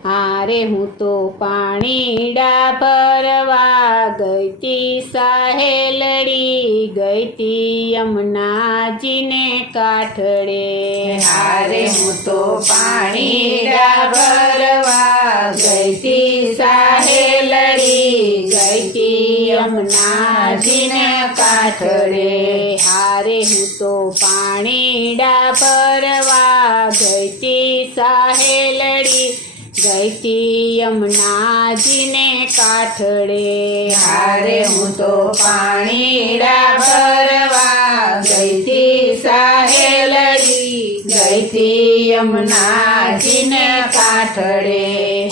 હારે હું તો પાણીડા ભરવા ગઈતી સાહેલડી ગઈતી યમુનાજીને કાંઠડે હારે હું તો પાણીડા ભરવા ગઈતી સાહેલડી ગઈતી યમુનાજીને કાંઠડે હારે હું તો પાણીડા ભરવા ગઈતી સાહેલડી ગઈતી યમુનાજીને કાંઠડે હારે હું તો પાણીડા ભરવા ગઈતી સાહેલડી ગઈતી યમુનાજીને કાંઠડે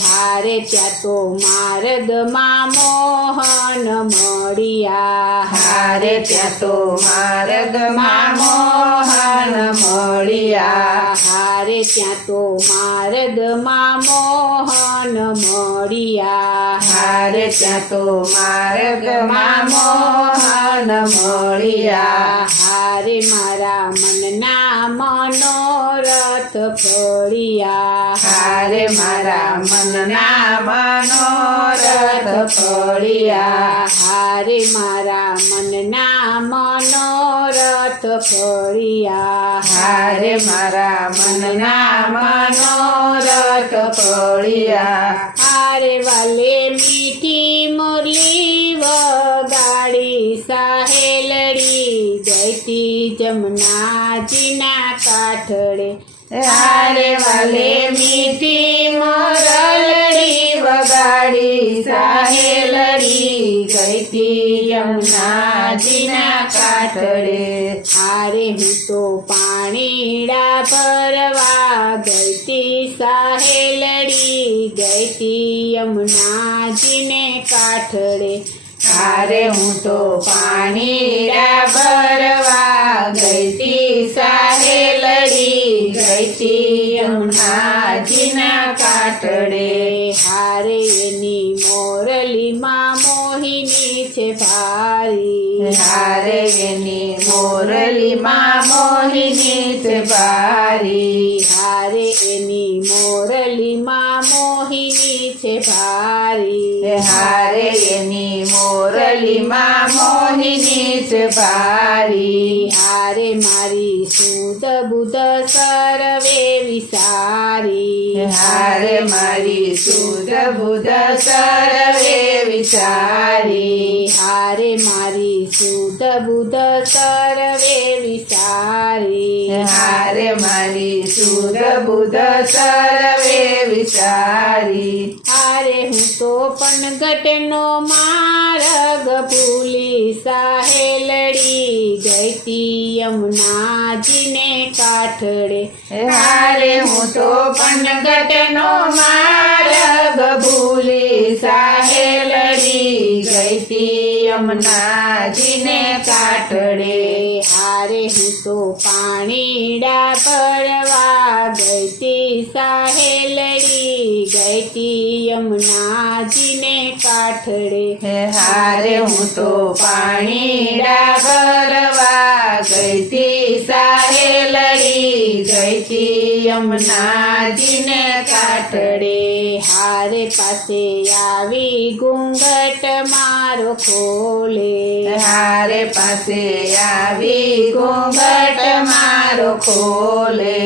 હારે ત્યાં તો માર્ગમાં મોહન મળ્યા હારે ત્યાં તો માર્ગમાં મોહન મળ્યા હારે ત્યાં તો માર્ગમાં મોહન મળ્યા હારે ત્યાં તો માર્ગમાં મોહન મળ્યા હારે મારા મનના મનોરથ ફળ્યા હારે મારા મનના મનોરથ ફળ્યા હારે મારા મનના મનોરથ ફળ્યા હારે મારા મનના મનોરથ ફળ્યા હારે વાલે મીઠી મુરલી વગાડી સાહેલડી ગઈતી જમનાજીના કાંઠડે હારે વાલે મીઠી મોરલડી વગાડી સાહેલડી ગઈતી યમુનાજીના કાંઠડે હારે હું તો પાણીડા ભરવા ગઈતી સાહેલડી ગઈતી યમુનાજીને કાંઠડે હારે હું તો પાણીડા ભરવા ગઈતી સાહેલડી ગઈતી યમુનાજીના કાંઠડે હારે એની મોરલીમાં મોહિની છે ભારી હારે એની મોરલીમાં મોહિની છે ભારી હારે એની મોરલીમાં મોહિની છે ભારી હારે એની મોરલીમાં મોહિની છે ભારી હારે મારી સુધ બુધ સર્વે વિસારી હારે મારી સુધ બુધ સર્વે વિચારી હારે મારી સુધ બુધ સર્વે વિસારી હારે મારી સુધ બુધ સર્વે વિચારી હારે હું તો પનગટનો માર્ગ ભૂલી સાહેલડી ગઈતી યમુનાજીને કાંઠડે હારે હું તો પનગટનો માર્ગ ભૂલી સાહેલડી ગઈતી યમુનાજીને કાંઠડે હારે હું તો પાણીડા ભરવા ગઈતી સાહેલડી ગઈતી યમુનાજીને કાંઠડે હારે હું તો પાણીડા ભરવા ગઈતી સાહેલડી ગઈતી યમુનાજીને કાંઠડે હારે પાસે આવી ઘૂંઘટ મારો ખોલે હારે પાસે આવી ઘૂંઘટ મારો ખોલે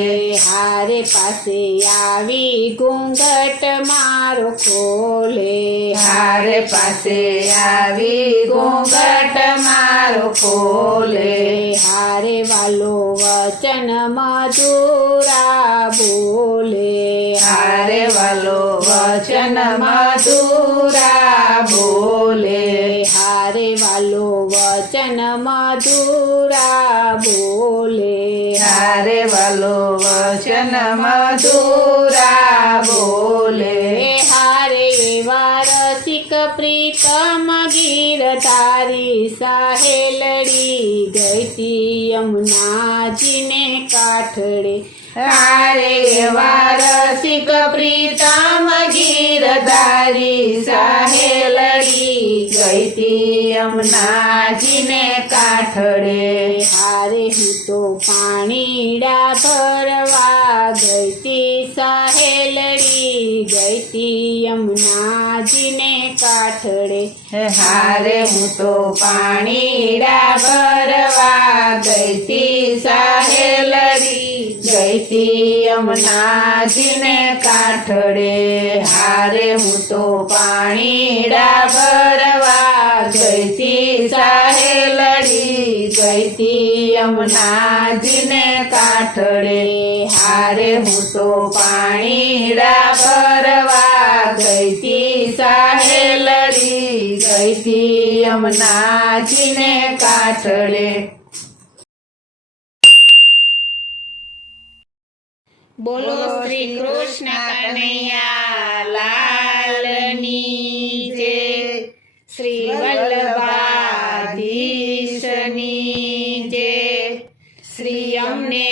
હારે પાસે આવી ઘૂંઘટ મારો ખોલે હારે પાસે આવી ઘૂંઘટ મારો ખોલે હારે વાલો વચન મધુરા બોલે હારે વાલો વચન મધુરા બોલે હારે વાલો વચન મધુરા બોલે હારે વાલો વચન મધુરા બોલે હારે એવા રસિક પ્રીતમ ગીરધારી સાહેલડી ગઈતી યમુનાજીને કાંઠડે હારે એવા રસિક પ્રીતમ ગીરધારી સાહેલડી ગઈતી યમુનાજીને કાંઠડે હારે હું તો પાણીડા ભરવા ગઈતી સાહેલડી ગઈ તી યમુનાજીને કાંઠડે હારે હું તો પાણીડા ભરવા ગઈ તી સાહેલડી ગઈ તી યમુનાજીને કાંઠડે હારે હું તો પાણીડા ભરવા ગઈ તી સાહેલડી ગઈ તી યમુનાજીને કાંઠડે હારે હું તો પાણીડા ભરવા ગઈ તી સાહેલડી ગઈ તી યમુનાજીને કાંઠડે. બોલો શ્રી કૃષ્ણ કનૈયા લાલની જય. શ્રી વલ્લભાધીશની જય. શ્રી અમને